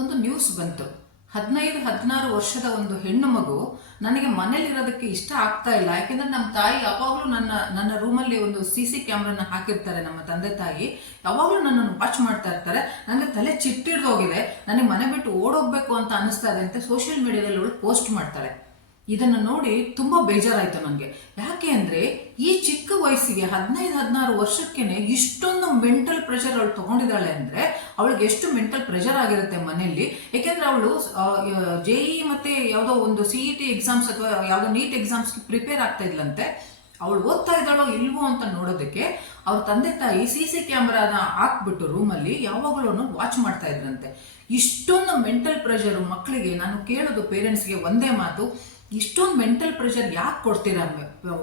ಒಂದು ನ್ಯೂಸ್ ಬಂತು. ಹದಿನೈದು, ಹದಿನಾರು ವರ್ಷದ ಒಂದು ಹೆಣ್ಣು ಮಗು ನನಗೆ ಮನೇಲಿರೋದಕ್ಕೆ ಇಷ್ಟ ಆಗ್ತಾ ಇಲ್ಲ. ಯಾಕೆಂದ್ರೆ ನಮ್ಮ ತಾಯಿ ಯಾವಾಗಲೂ ನನ್ನ ನನ್ನ ರೂಮಲ್ಲಿ ಒಂದು ಸಿ ಸಿ ಕ್ಯಾಮ್ರಾನ ಹಾಕಿರ್ತಾರೆ ನಮ್ಮ ತಂದೆ ತಾಯಿ. ಯಾವಾಗಲೂ ನನ್ನನ್ನು ವಾಚ್ ಮಾಡ್ತಾ ಇರ್ತಾರೆ. ನನಗೆ ತಲೆ ಚಿಟ್ಟಿಡ್ದು ಹೋಗಿದೆ ನನಗೆ ಮನೆ ಬಿಟ್ಟು ಓಡೋಗ್ಬೇಕು ಅಂತ ಅನಿಸ್ತಾ ಇದೆ ಅಂತ ಸೋಷಿಯಲ್ ಮೀಡಿಯಾದಲ್ಲಿ ಅವಳು ಪೋಸ್ಟ್ ಮಾಡ್ತಾಳೆ. ಇದನ್ನ ನೋಡಿ ತುಂಬಾ ಬೇಜಾರಾಯ್ತು ನನಗೆ ಯಾಕೆ ಅಂದರೆ ಈ ಚಿಕ್ಕ ವಯಸ್ಸಿಗೆ ಹದಿನೈದು, ಹದಿನಾರು ವರ್ಷಕ್ಕೇನೆ ಇಷ್ಟೊಂದು ಮೆಂಟಲ್ ಪ್ರೆಷರ್ ಅವಳು ತಗೊಂಡಿದ್ದಾಳೆ ಅಂದ್ರೆ ಅವಳಿಗೆ ಎಷ್ಟು ಮೆಂಟಲ್ ಪ್ರೆಷರ್ ಆಗಿರುತ್ತೆ ಮನೆಯಲ್ಲಿ. ಏಕೆಂದರೆ ಅವಳು ಜೆಇ ಮತ್ತೆ ಯಾವುದೋ ಒಂದು ಸಿ ಇ ಟಿ ಎಕ್ಸಾಮ್ಸ್ ಅಥವಾ ಯಾವುದೋ ನೀಟ್ ಎಕ್ಸಾಮ್ಸ್ಗೆ ಪ್ರಿಪೇರ್ ಆಗ್ತಾ ಇದ್ಲಂತೆ. ಅವಳು ಓದ್ತಾ ಇದ್ದಾಳೋ ಇಲ್ವೋ ಅಂತ ನೋಡೋದಕ್ಕೆ ಅವ್ರ ತಂದೆ ತಾಯಿ ಸಿ ಸಿ ಕ್ಯಾಮ್ರಾನ ಹಾಕ್ಬಿಟ್ಟು ರೂಮಲ್ಲಿ ಯಾವಾಗಲೂ ವಾಚ್ ಮಾಡ್ತಾ ಇದ್ರಂತೆ. ಇಷ್ಟೊಂದು ಮೆಂಟಲ್ ಪ್ರೆಷರ್ ಮಕ್ಕಳಿಗೆ, ನಾನು ಕೇಳೋದು ಪೇರೆಂಟ್ಸ್ಗೆ ಒಂದೇ ಮಾತು ಇಷ್ಟೊಂದು ಮೆಂಟಲ್ ಪ್ರೆಷರ್ ಯಾಕೆ ಕೊಡ್ತೀರಾ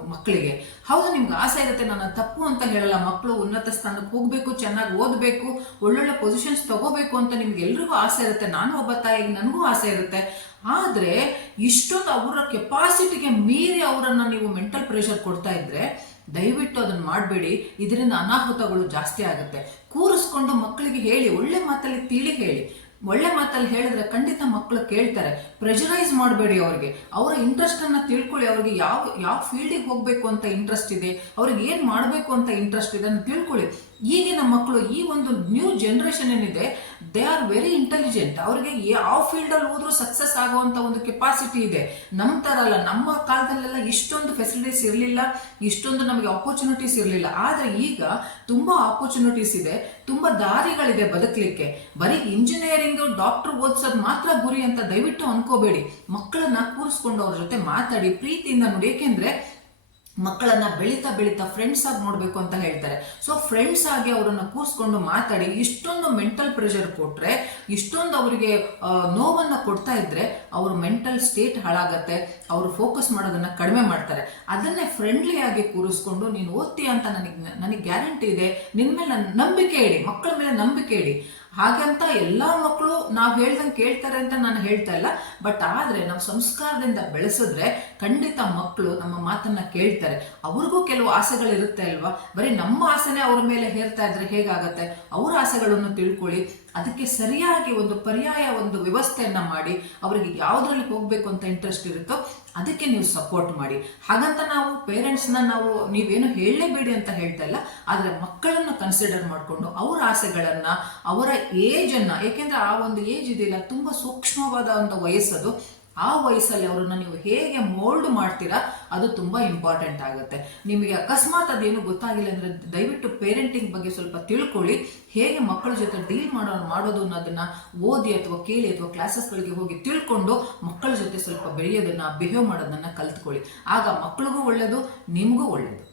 ಮಕ್ಕಳಿಗೆ ಹೌದು, ನಿಮ್ಗೆ ಆಸೆ ಇರುತ್ತೆ, ನಾನು ತಪ್ಪು ಅಂತ ಹೇಳಲ್ಲ. ಮಕ್ಕಳು ಉನ್ನತ ಸ್ಥಾನಕ್ಕೆ ಹೋಗ್ಬೇಕು, ಚೆನ್ನಾಗಿ ಓದಬೇಕು, ಒಳ್ಳೊಳ್ಳೆ ಪೊಸಿಷನ್ಸ್ ತಗೋಬೇಕು ಅಂತ ನಿಮ್ಗೆ ಎಲ್ರಿಗೂ ಆಸೆ ಇರುತ್ತೆ. ನಾನು ಒಬ್ಬ ತಾಯಿಗೆ ನನಗೂ ಆಸೆ ಇರುತ್ತೆ. ಆದ್ರೆ, ಇಷ್ಟೊಂದು ಅವರ ಕೆಪಾಸಿಟಿಗೆ ಮೀರಿ ಅವರನ್ನು ನೀವು ಮೆಂಟಲ್ ಪ್ರೆಷರ್ ಕೊಡ್ತಾ ಇದ್ರೆ, ದಯವಿಟ್ಟು ಅದನ್ನ ಮಾಡಬೇಡಿ. ಇದರಿಂದ ಅನಾಹುತಗಳು ಜಾಸ್ತಿ ಆಗುತ್ತೆ. ಕೂರಿಸ್ಕೊಂಡು ಮಕ್ಕಳಿಗೆ ಹೇಳಿ, ಒಳ್ಳೆ ಮಾತಲ್ಲಿ ತಿಳಿ ಹೇಳಿ. ಒಳ್ಳೆ ಮಾತಲ್ಲಿ ಹೇಳಿದ್ರೆ ಖಂಡಿತ ಮಕ್ಕಳು ಕೇಳ್ತಾರೆ. ಪ್ರೆಷರೈಸ್ ಮಾಡಬೇಡಿ ಅವ್ರಿಗೆ. ಅವರ ಇಂಟ್ರೆಸ್ಟ್ ಅನ್ನ ತಿಳ್ಕೊಳ್ಳಿ. ಅವ್ರಿಗೆ ಯಾವ ಯಾವ ಫೀಲ್ಡಿಗೆ ಹೋಗ್ಬೇಕು ಅಂತ ಇಂಟ್ರೆಸ್ಟ್ ಇದೆ, ಅವ್ರಿಗೆ ಏನ್ ಮಾಡಬೇಕು ಅಂತ ಇಂಟ್ರೆಸ್ಟ್ ಇದೆ ಅಂತ ತಿಳ್ಕೊಳ್ಳಿ. ಈಗಿನ ಮಕ್ಕಳು ಈ ಒಂದು ನ್ಯೂ ಜನರೇಷನ್ ಏನಿದೆ ದೇ ಆರ್ ವೆರಿ ಇಂಟೆಲಿಜೆಂಟ್ ಅವ್ರಿಗೆ ಯಾವ ಫೀಲ್ಡ್ ಅಲ್ಲಿ ಹೋದ್ರೂ ಸಕ್ಸಸ್ ಆಗುವಂತ ಒಂದು ಕೆಪಾಸಿಟಿ ಇದೆ. ನಮ್ಮ ತರ ಅಲ್ಲ, ನಮ್ಮ ಕಾಲದಲ್ಲೆಲ್ಲ ಇಷ್ಟೊಂದು ಫೆಸಿಲಿಟೀಸ್ ಇರಲಿಲ್ಲ, ಇಷ್ಟೊಂದು ನಮಗೆ ಆಪರ್ಚುನಿಟೀಸ್ ಇರಲಿಲ್ಲ. ಆದ್ರೆ ಈಗ ತುಂಬಾ ಆಪರ್ಚುನಿಟೀಸ್ ಇದೆ, ತುಂಬಾ ದಾರಿಗಳಿದೆ ಬದುಕಲಿಕ್ಕೆ. ಬರೀ ಇಂಜಿನಿಯರಿಂಗ್ ಡಾಕ್ಟರ್ ಓದಿಸೋದು ಮಾತ್ರ ಗುರಿ ಅಂತ ದಯವಿಟ್ಟು ಅನ್ಕೋಬೇಡಿ. ಮಕ್ಕಳನ್ನ ಕೂರಿಸ್ಕೊಂಡು ಅವ್ರ ಜೊತೆ ಮಾತಾಡಿ, ಪ್ರೀತಿಯಿಂದ ನೋಡಿ. ಏಕೆಂದ್ರೆ ಮಕ್ಕಳನ್ನ ಬೆಳೀತಾ ಬೆಳೀತಾ ಫ್ರೆಂಡ್ಸ್ ಆಗಿ ನೋಡ್ಬೇಕು ಅಂತ ಹೇಳ್ತಾರೆ. ಸೊ ಫ್ರೆಂಡ್ಸ್ ಆಗಿ ಅವರನ್ನ ಕೂರಿಸ್ಕೊಂಡು ಮಾತಾಡಿ, ಇಷ್ಟೊಂದು ಮೆಂಟಲ್ ಪ್ರೆಷರ್ ಕೊಟ್ರೆ, ಇಷ್ಟೊಂದು ಅವರಿಗೆ ನೋವನ್ನ ಕೊಡ್ತಾ ಇದ್ರೆ ಅವ್ರ ಮೆಂಟಲ್ ಸ್ಟೇಟ್ ಹಾಳಾಗತ್ತೆ. ಅವರು ಫೋಕಸ್ ಮಾಡೋದನ್ನ ಕಡಿಮೆ ಮಾಡ್ತಾರೆ. ಅದನ್ನೇ ಫ್ರೆಂಡ್ಲಿ ಆಗಿ ಕೂರಿಸ್ಕೊಂಡು, ನೀನು ಓದ್ತೀಯ ಅಂತ ನನಗೆ ನನಗೆ ಗ್ಯಾರಂಟಿ ಇದೆ. ನಿನ್ ಮೇಲೆ ನಂಬಿಕೆ ಇಡಿ, ಮಕ್ಕಳ ಮೇಲೆ ನಂಬಿಕೆ ಇಡಿ. ಹಾಗಂತ ಎಲ್ಲಾ ಮಕ್ಕಳು ನಾವು ಹೇಳ್ದಂಗೆ ಕೇಳ್ತಾರೆ ಅಂತ ನಾನು ಹೇಳ್ತಾ ಇಲ್ಲ. ಬಟ್ ಆದ್ರೆ ನಾವು ಸಂಸ್ಕಾರದಿಂದ ಬೆಳೆಸಿದ್ರೆ ಖಂಡಿತ ಮಕ್ಕಳು ನಮ್ಮ ಮಾತನ್ನ ಕೇಳ್ತಾರೆ. ಅವ್ರಿಗೂ ಕೆಲವು ಆಸೆಗಳು ಇರುತ್ತೆ ಅಲ್ವಾ? ಬರೀ ನಮ್ಮ ಆಸೆನೇ ಅವ್ರ ಮೇಲೆ ಹೇರ್ತಾ ಇದ್ರೆ ಹೇಗಾಗತ್ತೆ? ಅವ್ರ ಆಸೆಗಳನ್ನು ತಿಳ್ಕೊಳ್ಳಿ. ಅದಕ್ಕೆ ಸರಿಯಾಗಿ ಒಂದು ಪರ್ಯಾಯ ಒಂದು ವ್ಯವಸ್ಥೆಯನ್ನ ಮಾಡಿ, ಅವರಿಗೆ ಯಾವ್ದ್ರಲ್ಲಿ ಹೋಗ್ಬೇಕು ಅಂತ ಇಂಟ್ರೆಸ್ಟ್ ಇರುತ್ತೋ ಅದಕ್ಕೆ ನೀವು ಸಪೋರ್ಟ್ ಮಾಡಿ. ಹಾಗಂತ ನಾವು ಪೇರೆಂಟ್ಸ್ನ ನಾವು ನೀವೇನು ಹೇಳಲೇಬೇಡಿ ಅಂತ ಹೇಳ್ತಾ ಇಲ್ಲ. ಆದರೆ ಮಕ್ಕಳನ್ನು ಕನ್ಸಿಡರ್ ಮಾಡಿಕೊಂಡು ಅವರ ಆಸೆಗಳನ್ನು, ಅವರ ಏಜನ್ನು ಏಕೆಂದರೆ ಆ ಒಂದು ಏಜ್ ಇದೆಯಲ್ಲ, ತುಂಬ ಸೂಕ್ಷ್ಮವಾದ ಒಂದು ವಯಸ್ಸದು. ಆ ವಯಸ್ಸಲ್ಲಿ ಅವರನ್ನು ನೀವು ಹೇಗೆ ಮೋಲ್ಡ್ ಮಾಡ್ತೀರಾ, ಅದು ತುಂಬ ಇಂಪಾರ್ಟೆಂಟ್ ಆಗುತ್ತೆ. ನಿಮಗೆ ಅಕಸ್ಮಾತ್ ಅದೇನು ಗೊತ್ತಾಗಿಲ್ಲ ಅಂದರೆ ದಯವಿಟ್ಟು ಪೇರೆಂಟಿಂಗ್ ಬಗ್ಗೆ ಸ್ವಲ್ಪ ತಿಳ್ಕೊಳ್ಳಿ. ಹೇಗೆ ಮಕ್ಕಳ ಜೊತೆ ಡೀಲ್ ಮಾಡೋ, ಮಾಡೋದು ಅನ್ನೋದನ್ನ ಓದಿ ಅಥವಾ ಕೇಳಿ ಅಥವಾ ಕ್ಲಾಸಸ್ಗಳಿಗೆ ಹೋಗಿ ತಿಳ್ಕೊಂಡು ಮಕ್ಕಳ ಜೊತೆ ಸ್ವಲ್ಪ ಬೆಳೆಯೋದನ್ನ ಬಿಹೇವ್ ಮಾಡೋದನ್ನ ಕಲ್ತ್ಕೊಳ್ಳಿ. ಆಗ ಮಕ್ಕಳಿಗೂ ಒಳ್ಳೇದು, ನಿಮಗೂ ಒಳ್ಳೇದು.